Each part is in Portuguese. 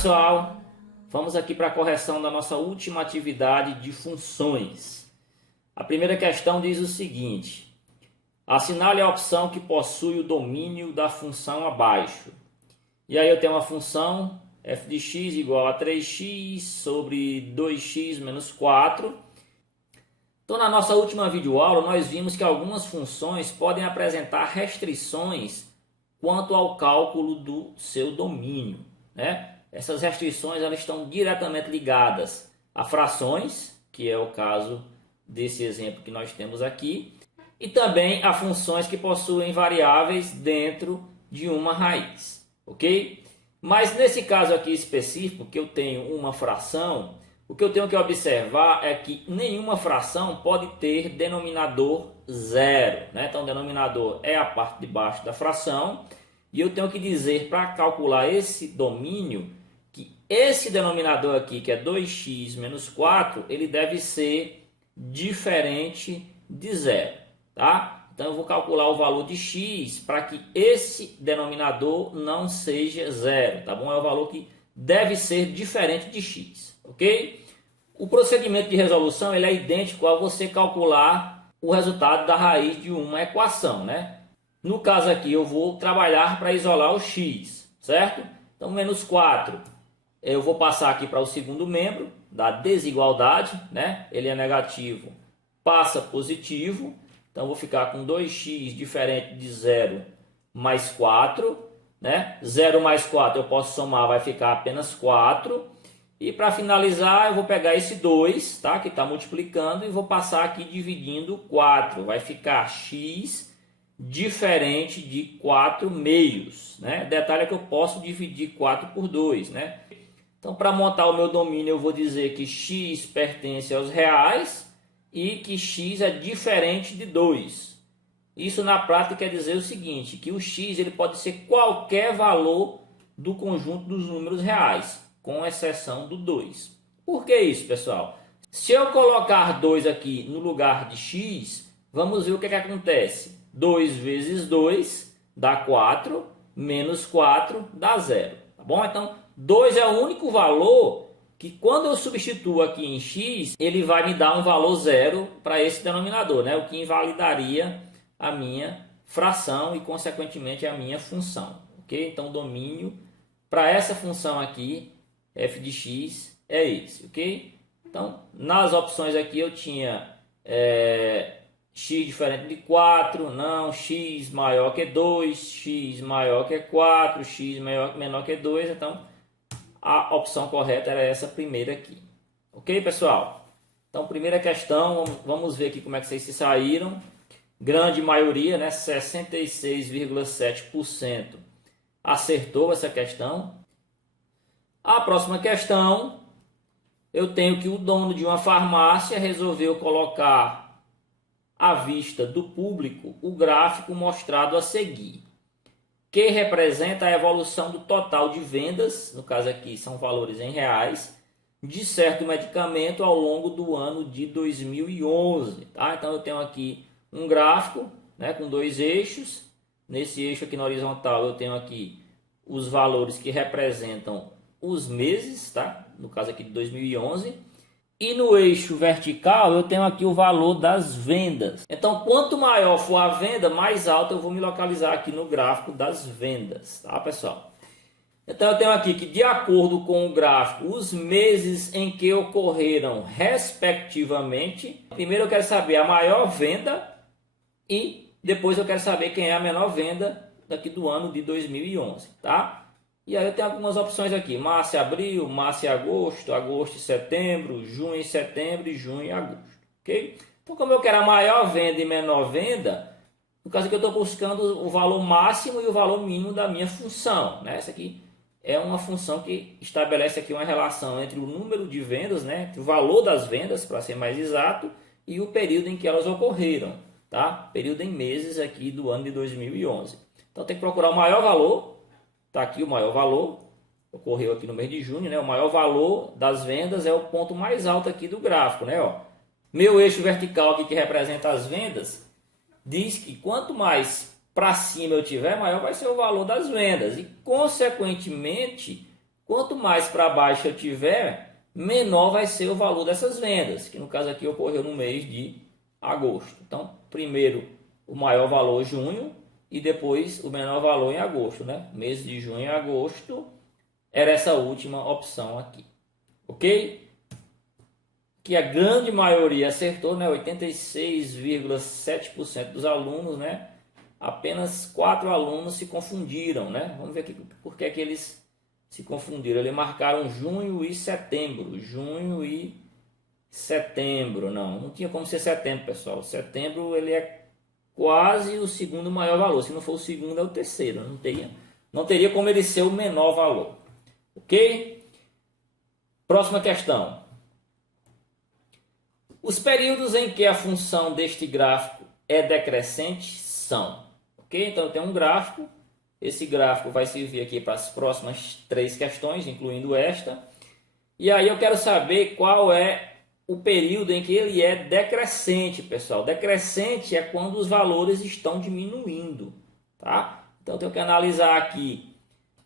pessoal, vamos aqui para a correção da nossa última atividade de funções. A primeira questão diz o seguinte: assinale a opção que possui o domínio da função abaixo. E aí eu tenho uma função f de x igual a 3x sobre 2x menos 4. Então, na nossa última videoaula, nós vimos que algumas funções podem apresentar restrições quanto ao cálculo do seu domínio, né? Essas restrições elas estão diretamente ligadas a frações, que é o caso desse exemplo que nós temos aqui, e também a funções que possuem variáveis dentro de uma raiz, ok? Mas nesse caso aqui específico, que eu tenho uma fração, o que eu tenho que observar é que nenhuma fração pode ter denominador zero, né? Então, o denominador é a parte de baixo da fração, e eu tenho que dizer, para calcular esse domínio, que esse denominador aqui, que é 2x menos 4, ele deve ser diferente de zero, tá? Então, eu vou calcular o valor de x para que esse denominador não seja zero, tá bom? É o valor que deve ser diferente de x, ok? O procedimento de resolução ele é idêntico a você calcular o resultado da raiz de uma equação, né? No caso aqui, eu vou trabalhar para isolar o x, certo? Então, menos 4, eu vou passar aqui para o segundo membro da desigualdade, né? Ele é negativo, passa positivo. Então, eu vou ficar com 2x diferente de 0 mais 4, né? 0 mais 4 eu posso somar, vai ficar apenas 4. E para finalizar, eu vou pegar esse 2, tá? Que está multiplicando, e vou passar aqui dividindo 4. Vai ficar x diferente de 4 meios, né? Detalhe é que eu posso dividir 4 por 2, né? Então, para montar o meu domínio, eu vou dizer que x pertence aos reais e que x é diferente de 2. Isso na prática quer dizer o seguinte, que o x ele pode ser qualquer valor do conjunto dos números reais, com exceção do 2. Por que isso, pessoal? Se eu colocar 2 aqui no lugar de x, vamos ver o que acontece. 2 vezes 2 dá 4, menos 4 dá 0. Tá bom? Então, 2 é o único valor que, quando eu substituo aqui em x, ele vai me dar um valor zero para esse denominador, né? O que invalidaria a minha fração e, consequentemente, a minha função. Ok? Então, o domínio para essa função aqui, f de x, é esse. Ok? Então, nas opções aqui eu tinha x diferente de 4, não, x maior que 2, x maior que 4, x menor que 2, então a opção correta era essa primeira aqui. Ok, pessoal? Então, primeira questão, vamos ver aqui como é que vocês se saíram. Grande maioria, né, 66,7% acertou essa questão. A próxima questão, eu tenho que o dono de uma farmácia resolveu colocar à vista do público o gráfico mostrado a seguir, que representa a evolução do total de vendas, no caso aqui são valores em reais, de certo medicamento ao longo do ano de 2011. Tá? Então eu tenho aqui um gráfico, né, com dois eixos. Nesse eixo aqui na horizontal eu tenho aqui os valores que representam os meses, tá? No caso aqui de 2011. E no eixo vertical eu tenho aqui o valor das vendas. Então, quanto maior for a venda, mais alta eu vou me localizar aqui no gráfico das vendas, tá, pessoal? Então, eu tenho aqui que, de acordo com o gráfico, os meses em que ocorreram respectivamente. Primeiro eu quero saber a maior venda e depois eu quero saber quem é a menor venda daqui do ano de 2011, tá? E aí eu tenho algumas opções aqui, março e abril, março e agosto, agosto e setembro, junho e setembro e junho e agosto, ok? Então, como eu quero a maior venda e menor venda, no caso aqui eu estou buscando o valor máximo e o valor mínimo da minha função, né? Essa aqui é uma função que estabelece aqui uma relação entre o número de vendas, né? Entre o valor das vendas, para ser mais exato, e o período em que elas ocorreram, tá? Período em meses aqui do ano de 2011. Então, tem que procurar o maior valor. Está aqui o maior valor, ocorreu aqui no mês de junho, né? O maior valor das vendas é o ponto mais alto aqui do gráfico, né? Ó, meu eixo vertical aqui que representa as vendas, diz que quanto mais para cima eu tiver, maior vai ser o valor das vendas. E, consequentemente, Quanto mais para baixo eu tiver, menor vai ser o valor dessas vendas, que no caso aqui ocorreu no mês de agosto. Então, primeiro o maior valor junho e depois o menor valor em agosto, né? Mês de junho e agosto era essa última opção aqui, ok? Que a grande maioria acertou, né? 86,7% dos alunos, né? Apenas 4 alunos se confundiram, né? Vamos ver aqui por que é que eles se confundiram. Eles marcaram junho e setembro. Junho e setembro. Não tinha como ser setembro, pessoal. Setembro ele é quase o segundo maior valor. Se não for o segundo, é o terceiro. Não teria como ele ser o menor valor. Ok? Próxima questão. Os períodos em que a função deste gráfico é decrescente são... Ok? Então eu tenho um gráfico. Esse gráfico vai servir aqui para as próximas 3 questões, incluindo esta. E aí eu quero saber qual é o período em que ele é decrescente, pessoal. Decrescente é quando os valores estão diminuindo, tá? Então eu tenho que analisar aqui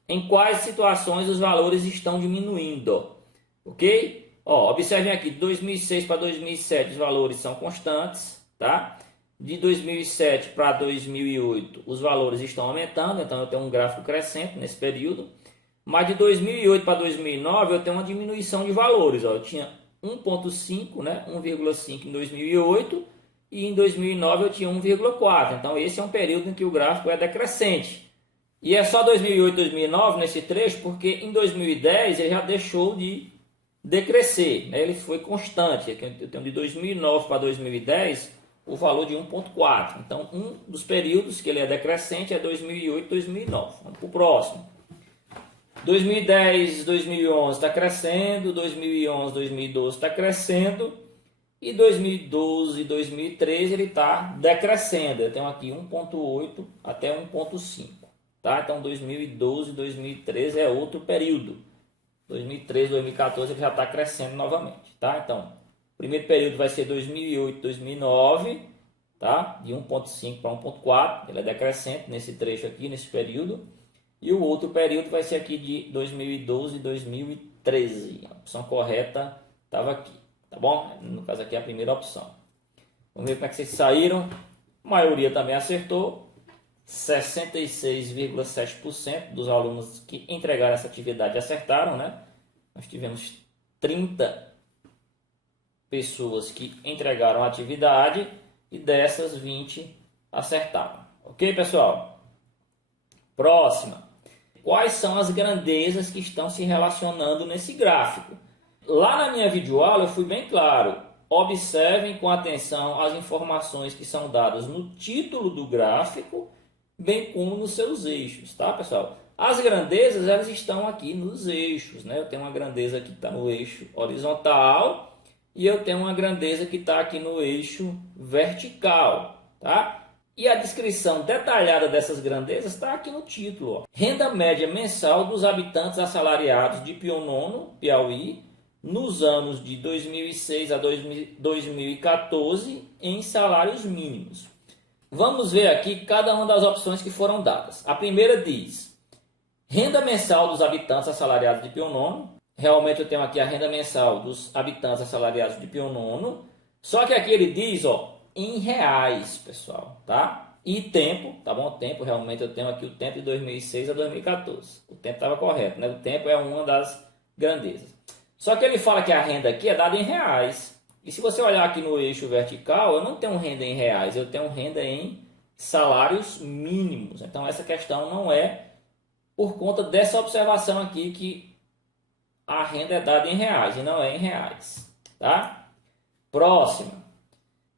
em quais situações os valores estão diminuindo, ok? Ó, observem aqui, de 2006 para 2007 os valores são constantes, tá? De 2007 para 2008 os valores estão aumentando, então eu tenho um gráfico crescente nesse período. Mas de 2008 para 2009 eu tenho uma diminuição de valores. Ó. Eu tinha 1,5, né? 1,5 em 2008 e em 2009 eu tinha 1,4. Então esse é um período em que o gráfico é decrescente. E é só 2008 e 2009 nesse trecho porque em 2010 ele já deixou de decrescer, né? Ele foi constante. Eu tenho de 2009 para 2010 o valor de 1,4. Então, um dos períodos que ele é decrescente é 2008 e 2009. Vamos para o próximo. 2010, 2011 está crescendo, 2011, 2012 está crescendo e 2012 e 2013 ele está decrescendo. Eu tenho aqui 1,8 até 1,5. Tá? Então, 2012 e 2013 é outro período. 2013, 2014 ele já está crescendo novamente. Tá? Então, o primeiro período vai ser 2008, 2009, tá? De 1,5 para 1,4, ele é decrescente nesse trecho aqui, nesse período. E o outro período vai ser aqui de 2012 e 2013. A opção correta estava aqui, tá bom? No caso aqui é a primeira opção. Vamos ver como é que vocês saíram. A maioria também acertou. 66,7% dos alunos que entregaram essa atividade acertaram, né? Nós tivemos 30 pessoas que entregaram a atividade e dessas 20 acertaram. Ok, pessoal? Próxima. Quais são as grandezas que estão se relacionando nesse gráfico? Lá na minha videoaula eu fui bem claro. Observem com atenção as informações que são dadas no título do gráfico, bem como nos seus eixos, tá, pessoal? As grandezas, elas estão aqui nos eixos, né? Eu tenho uma grandeza que está no eixo horizontal e eu tenho uma grandeza que está aqui no eixo vertical, tá? E a descrição detalhada dessas grandezas está aqui no título. Ó. Renda média mensal dos habitantes assalariados de Pionono, Piauí, nos anos de 2006 a 2014, em salários mínimos. Vamos ver aqui cada uma das opções que foram dadas. A primeira diz, renda mensal dos habitantes assalariados de Pionono. Realmente eu tenho aqui a renda mensal dos habitantes assalariados de Pionono. Só que aqui ele diz, ó, em reais, pessoal, tá? E tempo, tá bom? O tempo, realmente eu tenho aqui o tempo de 2006 a 2014. O tempo estava correto, né? O tempo é uma das grandezas. Só que ele fala que a renda aqui é dada em reais. E se você olhar aqui no eixo vertical, eu não tenho renda em reais, eu tenho renda em salários mínimos. Então essa questão não é por conta dessa observação aqui que a renda é dada em reais e não é em reais, tá? Próxima.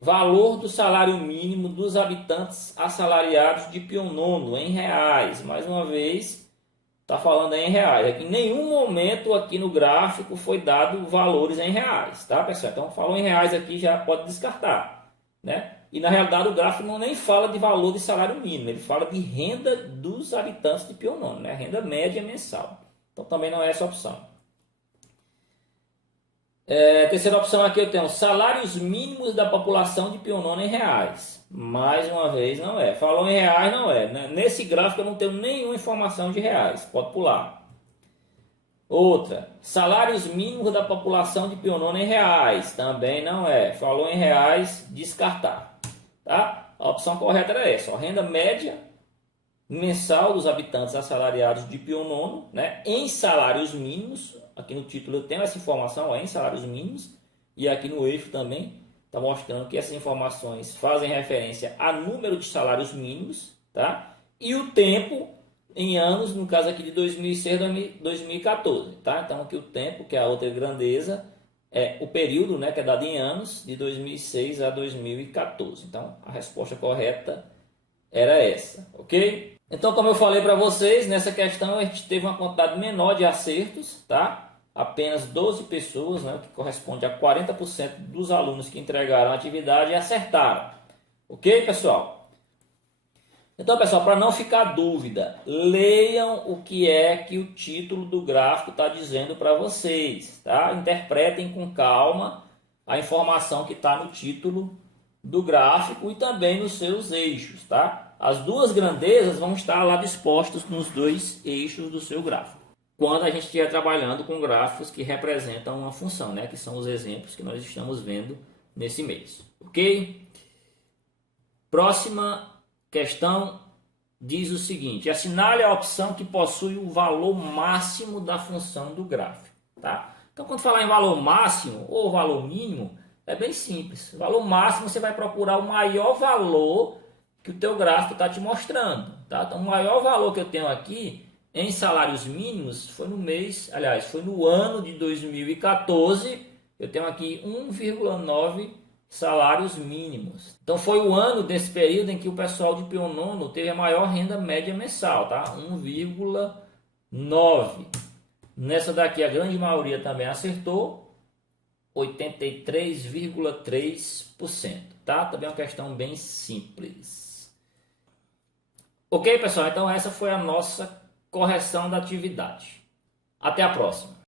Valor do salário mínimo dos habitantes assalariados de Pionono em reais. Mais uma vez, está falando em reais. Em nenhum momento aqui no gráfico foi dado valores em reais, tá, pessoal? Então, falou em reais aqui, já pode descartar, né? E na realidade o gráfico não nem fala de valor de salário mínimo, ele fala de renda dos habitantes de Pionono, né? Renda média mensal. Então, também não é essa opção. Terceira opção aqui eu tenho salários mínimos da população de Pionono em reais. Mais uma vez não é. Falou em reais, não é. Nesse gráfico eu não tenho nenhuma informação de reais. Pode pular. Outra, salários mínimos da população de Pionono em reais, também não é. Falou em reais, descartar, tá? A opção correta era essa, ó, renda média mensal dos habitantes assalariados de Pionono, né, em salários mínimos. Aqui no título eu tenho essa informação, ó, em salários mínimos, e aqui no eixo também está mostrando que essas informações fazem referência a número de salários mínimos, tá? E o tempo em anos, no caso aqui de 2006 a 2014, tá? Então aqui o tempo, que é a outra grandeza, é o período, né, que é dado em anos, de 2006 a 2014. Então a resposta correta era essa, ok? Então, como eu falei para vocês, nessa questão a gente teve uma quantidade menor de acertos, tá? Apenas 12 pessoas, né, que corresponde a 40% dos alunos que entregaram a atividade acertaram. Ok, pessoal? Então, pessoal, para não ficar dúvida, leiam o que é que o título do gráfico está dizendo para vocês, tá? Interpretem com calma a informação que está no título do gráfico e também nos seus eixos, tá? As duas grandezas vão estar lá dispostas nos dois eixos do seu gráfico. Quando a gente estiver trabalhando com gráficos que representam uma função, né? Que são os exemplos que nós estamos vendo nesse mês, ok? Próxima questão diz o seguinte: assinale a opção que possui o valor máximo da função do gráfico, tá? Então, quando falar em valor máximo ou valor mínimo, é bem simples. Valor máximo, você vai procurar o maior valor que o teu gráfico está te mostrando, tá? Então, o maior valor que eu tenho aqui em salários mínimos foi no mês, aliás, foi no ano de 2014. Eu tenho aqui 1,9 salários mínimos. Então foi o ano desse período em que o pessoal de Pionono teve a maior renda média mensal, tá? 1,9. Nessa daqui a grande maioria também acertou, 83,3%, tá? Também é uma questão bem simples. Ok, pessoal? Então essa foi a nossa correção da atividade. Até a próxima.